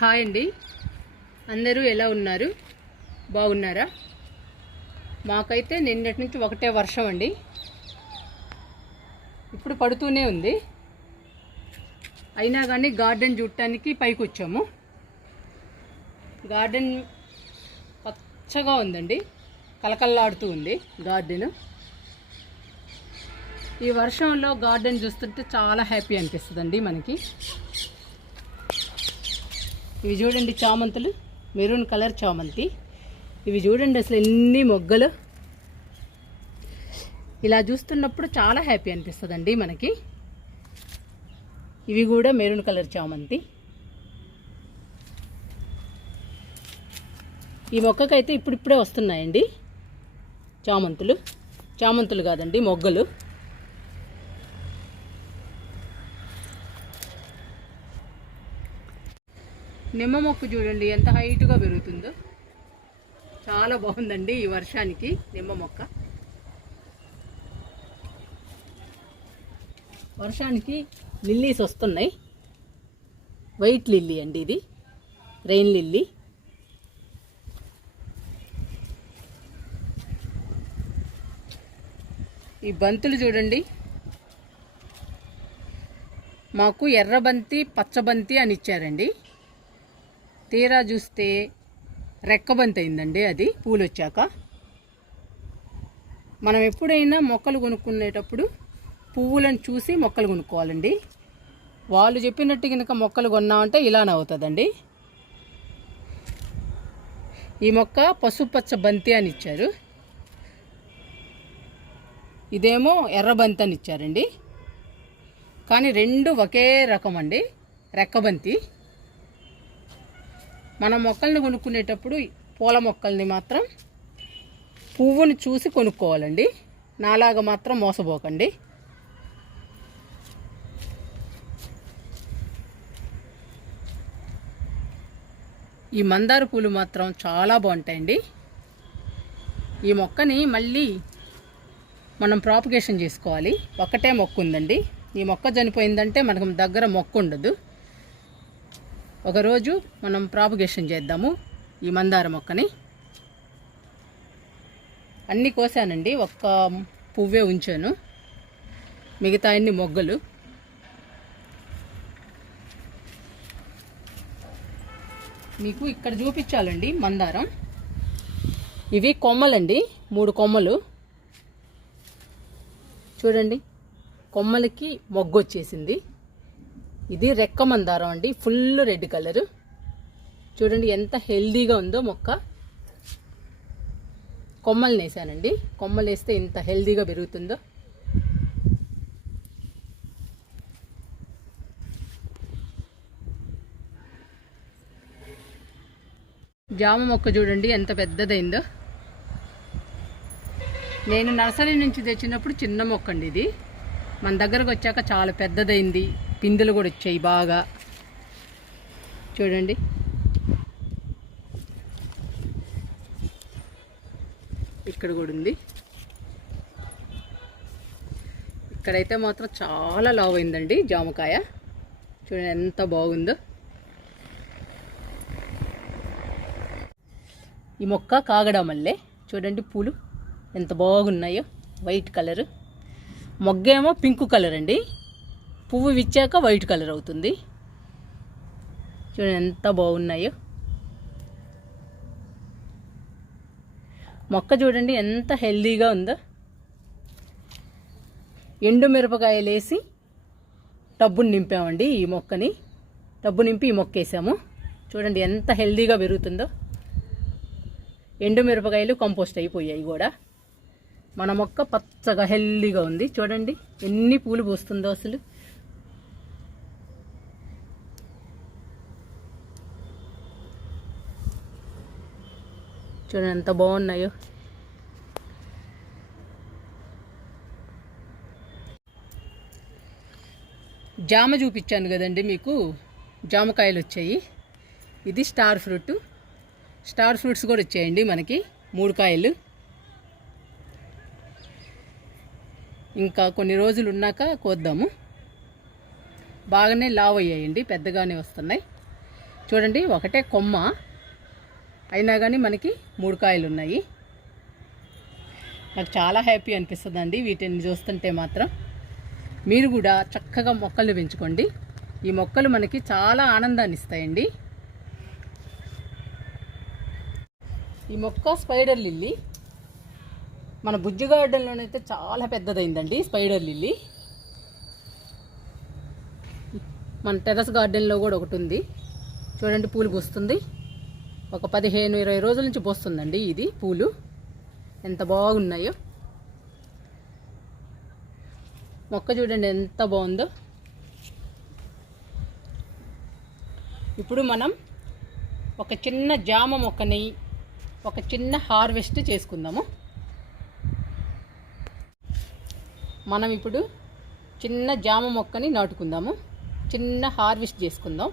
Hi అండి. అందరూ ఎలా ఉన్నారు? బాగున్నారా? మాకైతే నిన్నటి నుంచి ఒకటే వర్షం అండి. ఇప్పుడు పడుతూనే ఉంది. అయినా కానీ గార్డెన్ చూడటానికి పైకి వచ్చాము. గార్డెన్ పచ్చగా ఉందండి. కలకల్లాడుతూ ఉంది గార్డెన్. ఈ వర్షంలో గార్డెన్ చూస్తుంటే చాలా హ్యాపీ అనిపిస్తుందండి మనకి. ఇవి చూడండి చామంతులు. మెరూన్ కలర్ చామంతి. ఇవి చూడండి అసలు ఎన్ని మొగ్గలు. ఇలా చూస్తున్నప్పుడు చాలా హ్యాపీ అనిపిస్తుందండి మనకి. ఇవి కూడా మెరూన్ కలర్ చామంతి. ఈ మొక్కకైతే ఇప్పుడిప్పుడే వస్తున్నాయండి చామంతులు. చామంతులు కాదండి మొగ్గలు. నిమ్మ మొక్క చూడండి ఎంత హైట్గా పెరుగుతుందో. చాలా బాగుందండి ఈ వర్షానికి నిమ్మ మొక్క. వర్షానికి లిల్లీస్ వస్తున్నాయి. వైట్ లిల్లీ అండి ఇది. రెయిన్ లిల్లీ ఈ బంతులు చూడండి. మాకు ఎర్రబంతి పచ్చబంతి అని ఇచ్చారండి. తీరా చూస్తే రెక్కబంతి అయిందండి అది పూలు వచ్చాక మనం ఎప్పుడైనా మొక్కలు కొనుక్కునేటప్పుడు పువ్వులను చూసి మొక్కలు కొనుక్కోవాలండి. వాళ్ళు చెప్పినట్టు కనుక మొక్కలు కొన్నామంటే ఇలానే అవుతుందండి. ఈ మొక్క పసుపచ్చ బంతి అని ఇచ్చారు. ఇదేమో ఎర్రబంతి అని ఇచ్చారండి. కానీ రెండు ఒకే రకం అండి రెక్కబంతి. మనం మొక్కల్ని కొనుక్కునేటప్పుడు పూల మొక్కల్ని మాత్రం పువ్వుని చూసి కొనుక్కోవాలండి. నాలాగా మాత్రం మోసపోకండి. ఈ మందార పూలు మాత్రం చాలా బాగుంటాయండి. ఈ మొక్కని మళ్ళీ మనం ప్రాపగేషన్ చేసుకోవాలి. ఒకటే మొక్క ఉందండి ఈ మొక్క చనిపోయిందంటే మనకు దగ్గర మొక్క ఉండదు ఒకరోజు మనం ప్రాపగేషన్ చేద్దాము ఈ మందార మొక్కని. అన్నీ కోసానండి ఒక్క పువ్వే ఉంచాను. మిగతా అన్ని మొగ్గలు. మీకు ఇక్కడ చూపించాలండి మందారం. ఇవి కొమ్మలండి మూడు కొమ్మలు. చూడండి కొమ్మలకి మొగ్గు వచ్చేసింది ఇది రెక్క మందారం అండి. Full red colour. చూడండి ఎంత హెల్దీగా ఉందో మొక్క. కొమ్మలు నేసానండి. కొమ్మలు వేస్తే ఇంత హెల్దీగా పెరుగుతుందో. జామ మొక్క చూడండి ఎంత పెద్దదైందో. నేను నర్సరీ నుంచి తెచ్చినప్పుడు చిన్న మొక్క అండి ఇది. మన దగ్గరకు వచ్చాక చాలా పెద్దదైంది. పిందెలు కూడా వచ్చాయి బాగా. చూడండి. ఇక్కడ కూడా ఉంది. ఇక్కడైతే మాత్రం చాలా లావు అయిందండి జామకాయ. చూడండి ఎంత బాగుందో. ఈ మొక్క కాగడ మల్లె. చూడండి పూలు ఎంత బాగున్నాయో. White colour. మొగ్గేమో పింక్ కలర్ అండి. పువ్వు విచ్చాక వైట్ కలర్ అవుతుంది. చూడండి ఎంత బాగున్నాయో. మొక్క చూడండి ఎంత హెల్దీగా ఉందో. ఎండు మిరపకాయలు వేసి టబ్బుని నింపామండి ఈ మొక్కని. టబ్బు నింపి ఈ మొక్క వేసాము. చూడండి ఎంత హెల్దీగా పెరుగుతుందో. ఎండు మిరపకాయలు కంపోస్ట్ అయిపోయాయి కూడా. మన మొక్క పచ్చగా హెల్దీగా ఉంది. చూడండి ఎన్ని పూలు పూస్తుందో అసలు. చూడండి ఎంత బాగున్నాయో. జామ చూపించాను కదండి మీకు. జామకాయలు వచ్చాయి. ఇది స్టార్ ఫ్రూట్. స్టార్ ఫ్రూట్స్ కూడా వచ్చాయండి మనకి. మూడు కాయలు. ఇంకా కొన్ని రోజులు ఉన్నాక కోద్దాము. బాగానే లావ్ అయ్యాయండి పెద్దగానే వస్తున్నాయి. చూడండి ఒకటే కొమ్మ. అయినా కానీ మనకి మూడు కాయలు ఉన్నాయి నాకు చాలా హ్యాపీ అనిపిస్తుందండి వీటిని చూస్తుంటే మాత్రం. మీరు కూడా చక్కగా మొక్కలు పెంచుకోండి. ఈ మొక్కలు మనకి చాలా ఆనందాన్ని ఇస్తాయండి. ఈ మొక్క స్పైడర్ లిల్లీ. మన బుజ్జి గార్డెన్లోనైతే చాలా పెద్దదైందండి స్పైడర్ లిల్లీ. మన టెర్రస్ గార్డెన్లో కూడా ఒకటి ఉంది. చూడండి పూలు పూస్తుంది. ఒక పదిహేను ఇరవై రోజుల నుంచి పోస్తుందండి ఇది పూలు. ఎంత బాగున్నాయో. మొక్క చూడండి ఎంత బాగుందో. ఇప్పుడు మనం ఒక చిన్న జామ మొక్కని ఒక చిన్న హార్వెస్ట్ చేసుకుందాము. మనం ఇప్పుడు చిన్న జామ మొక్కని నాటుకుందాము. చిన్న హార్వెస్ట్ చేసుకుందాం.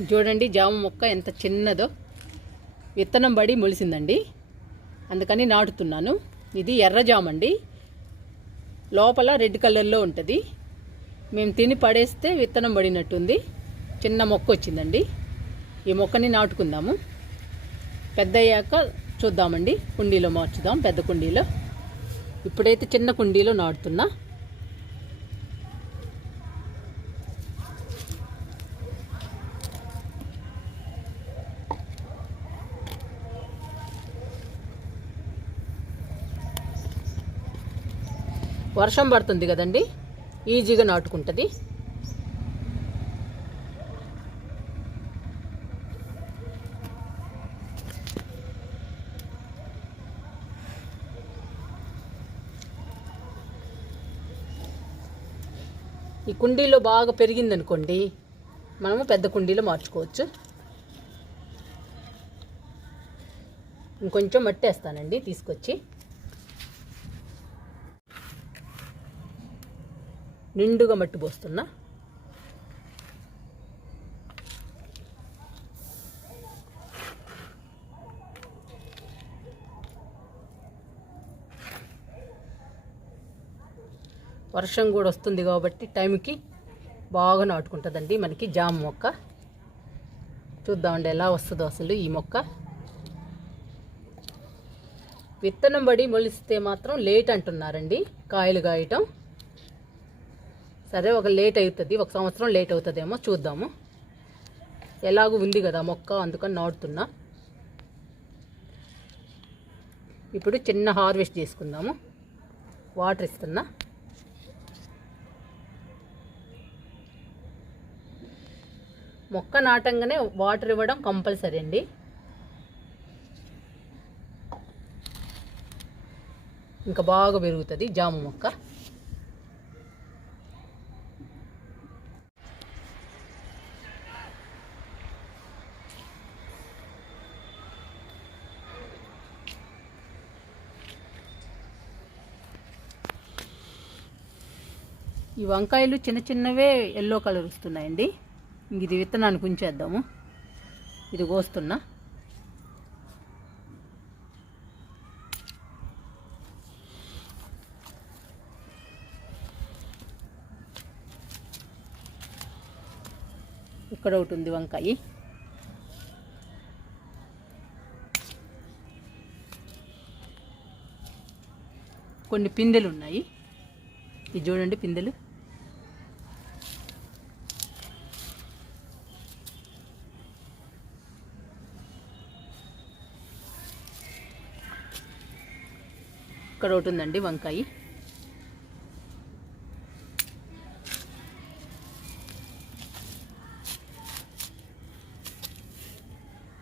చూడండి జామ మొక్క ఎంత చిన్నదో. విత్తనం పడి మొలిసిందండి. అందుకని నాటుతున్నాను. ఇది ఎర్ర జామ అండి లోపల రెడ్ కలర్లో ఉంటుంది. మేము తిని పడేస్తే విత్తనం పడినట్టుంది చిన్న మొక్క వచ్చిందండి. ఈ మొక్కని నాటుకుందాము. పెద్ద అయ్యాక చూద్దామండి. కుండీలో మార్చుదాం పెద్ద కుండీలో. ఇప్పుడైతే చిన్న కుండీలో నాటుతున్నా. వర్షం పడుతుంది కదండి? ఈజీగా నాటుకుంటుంది. ఈ కుండీలో బాగా పెరిగిందనుకోండి మనము పెద్ద కుండీలో మార్చుకోవచ్చు. ఇంకొంచెం మట్టి వేస్తానండి తీసుకొచ్చి. నిండుగా మట్టి పోస్తున్నా. వర్షం కూడా వస్తుంది కాబట్టి టైంకి బాగా నాటుకుంటుందండి మనకి జామ మొక్క. చూద్దామండి ఎలా వస్తుందో అసలు ఈ మొక్క. విత్తనం పడి మొలిస్తే మాత్రం లేట్ అంటున్నారండి. కాయలు కాయటం. సరే ఒక లేట్ అవుతుంది ఒక సంవత్సరం లేట్ అవుతుందేమో చూద్దాము. ఎలాగూ ఉంది కదా మొక్క అందుకని నాటుతున్నా. ఇప్పుడు చిన్న హార్వెస్ట్ చేసుకుందాము. వాటర్ ఇస్తున్నా. మొక్క నాటంగానే వాటర్ ఇవ్వడం కంపల్సరీ అండి. ఇంకా బాగా పెరుగుతుంది జామ మొక్క. ఈ వంకాయలు చిన్న చిన్నవే ఎల్లో కలర్ వస్తున్నాయండి. ఇది విత్తనానికి ఉంచేద్దాము ఇది కోస్తున్నా. ఇక్కడ ఒకటి ఉంది వంకాయ. కొన్ని పిందెలు ఉన్నాయి. ఇది చూడండి పిందెలు. ఇక్కడ ఒకటి ఉందండి వంకాయ.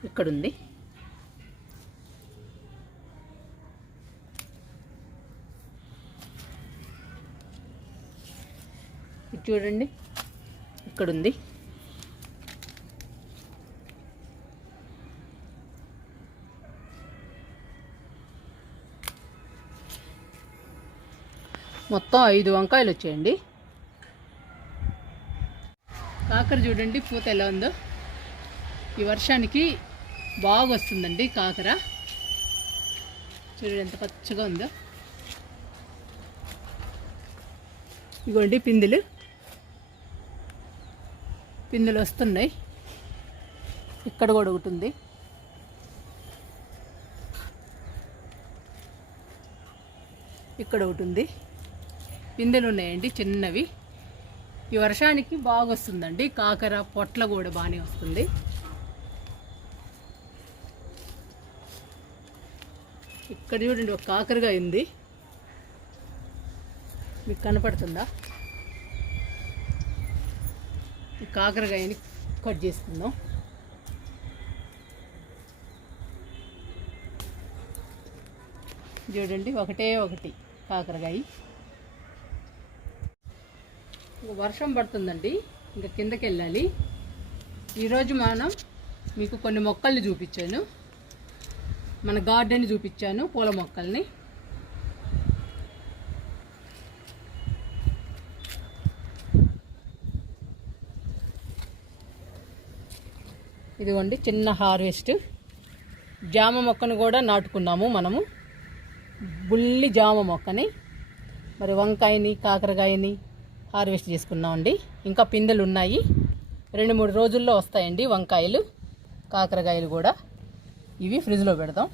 ఇక్కడ ఉంది ఇది చూడండి. ఇక్కడ మొత్తం ఐదు వంకాయలు వచ్చాయండి. కాకర చూడండి పూత ఎలా ఉందో. ఈ వర్షానికి బాగా వస్తుందండి కాకర. చూడండి ఎంత పచ్చగా ఉందో. ఇగోండి పిందులు. పిందులు వస్తున్నాయి. ఇక్కడ కూడా ఒకటి ఉంది. ఇక్కడ ఒకటి ఉంది. పిందెలు ఉన్నాయండి చిన్నవి. ఈ వర్షానికి బాగా వస్తుందండి కాకర పొట్ల కూడా బాగానే వస్తుంది. ఇక్కడ చూడండి ఒక కాకరగా ఉంది. మీకు కనపడుతుందా? ఈ కాకరకాయని కట్ చేసుకుందాం. చూడండి ఒకటే ఒకటి కాకరకాయ. వర్షం పడుతుందండి. ఇంకా కిందకి వెళ్ళాలి ఈరోజు మనం మీకు కొన్ని మొక్కల్ని చూపించాను. మన గార్డెన్ చూపించాను పూల మొక్కల్ని. ఇదిగోండి చిన్న హార్వెస్ట్. జామ మొక్కను కూడా నాటుకున్నాము మనము. బుల్లి జామ మొక్కని. మరి వంకాయని కాకరకాయని హార్వెస్ట్ చేసుకున్నామండి ఇంకా పిందెలు ఉన్నాయి. రెండు మూడు రోజుల్లో వస్తాయండి వంకాయలు కాకరకాయలు కూడా. ఇవి ఫ్రిడ్జ్లో పెడదాం.